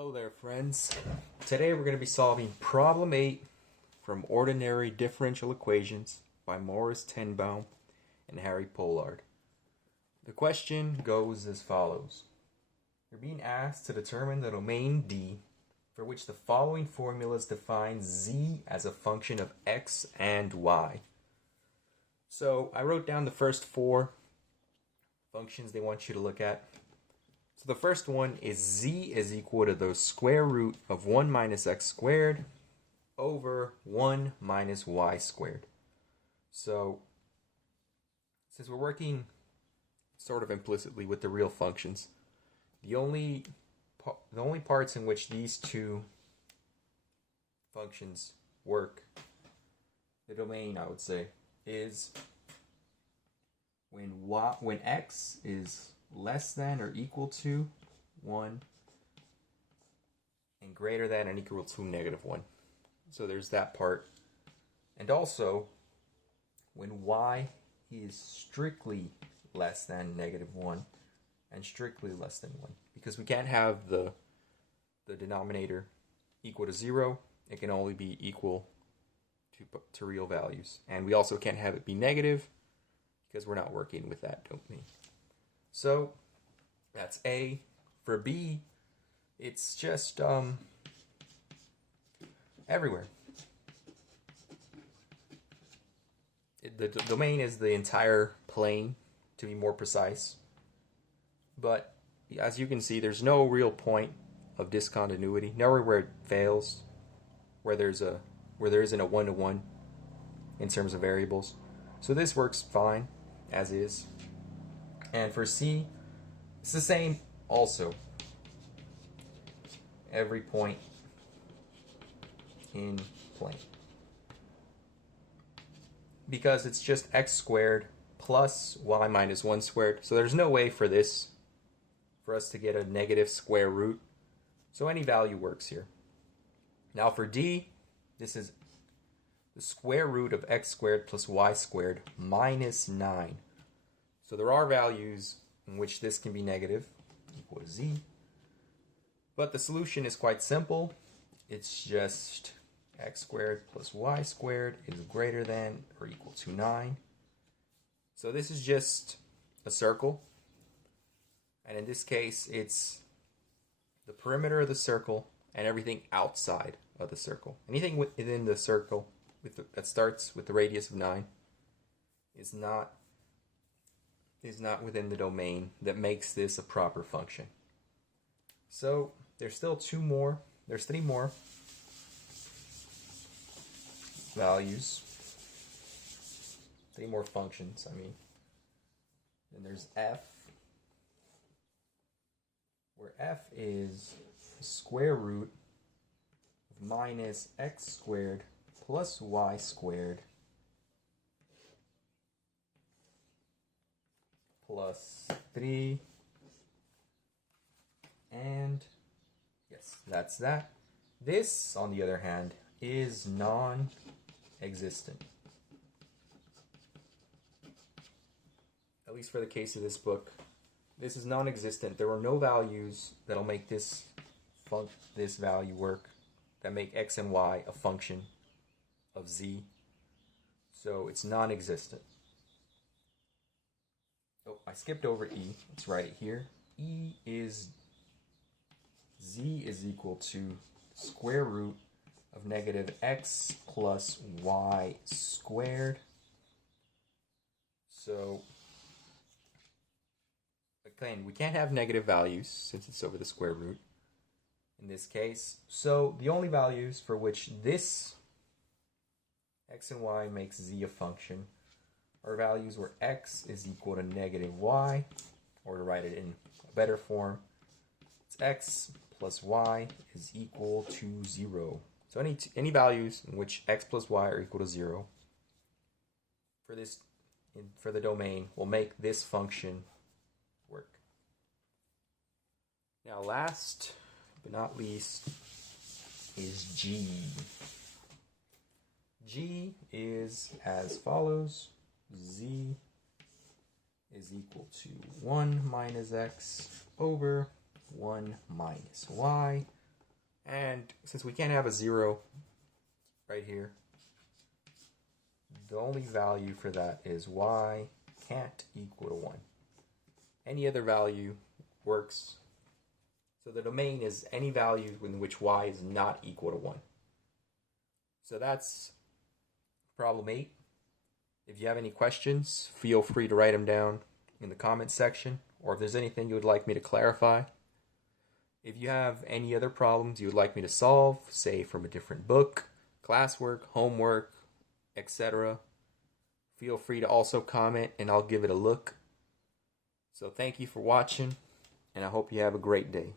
Hello there, friends. Today we're going to be solving problem 8 from Ordinary Differential Equations by Morris Tenbaum and Harry Pollard. The question goes as follows. You're being asked to determine the domain D for which the following formulas define z as a function of x and y. So I wrote down the first 4 functions they want you to look at. So the first one is z is equal to the square root of 1 minus x squared over 1 minus y squared. So since we're working sort of implicitly with the real functions, the only parts in which these two functions work, the domain I would say, is when x is less than or equal to 1 and greater than and equal to negative 1. So there's that part. And also when y is strictly less than negative 1 and strictly less than 1. Because we can't have the denominator equal to 0. It can only be equal to real values. And we also can't have it be negative because we're not working with that domain. So that's A. For B, it's just everywhere. The domain is the entire plane, to be more precise. But as you can see, there's no real point of discontinuity. Nowhere where it fails, where there isn't a one-to-one in terms of variables. So this works fine as is. And for C, it's the same also. Every point in plane. Because it's just x squared plus y minus 1 squared. So there's no way for us to get a negative square root. So any value works here. Now for D, this is the square root of x squared plus y squared minus 9. So there are values in which this can be negative, equal to z. But the solution is quite simple. It's just x squared plus y squared is greater than or equal to 9. So this is just a circle. And in this case, it's the perimeter of the circle and everything outside of the circle. Anything within the circle that starts with the radius of 9 is not within the domain that makes this a proper function. So there's still 3 more values, 3 more functions, I mean. Then there's f, where f is the square root of minus x squared plus y squared plus 3, and yes, that's that. This, on the other hand, is non-existent. At least for the case of this book, this is non-existent. There are no values that'll make this value work, that make x and y a function of z. So it's non-existent. Oh, I skipped over E. Let's write it here. E is z is equal to square root of negative x plus y squared. So again, we can't have negative values since it's over the square root in this case. So the only values for which this x and y makes z a function are values where x is equal to negative y, or to write it in a better form, it's x plus y is equal to 0. So any values in which x plus y are equal to 0 for the domain will make this function work. Now last but not least is G. G is as follows. Z is equal to 1 minus x over 1 minus y And since we can't have a 0 right here, the only value for that is y can't equal to 1. Any other value works. So the domain is any value in which y is not equal to 1. So that's problem 8. If you have any questions, feel free to write them down in the comments section, or if there's anything you would like me to clarify. If you have any other problems you would like me to solve, say from a different book, classwork, homework, etc., feel free to also comment and I'll give it a look. So thank you for watching, and I hope you have a great day.